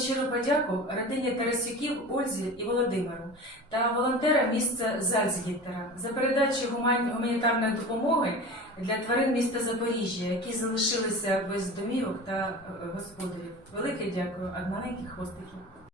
Щиро подяку родині Тарасюків Ользі і Володимиру та волонтерам місця Зальзвітера за передачу гуман... гуманітарної допомоги для тварин міста Запоріжжя, які залишилися без домівок та господарів. Велике дякую, аднаненьких хвостиків.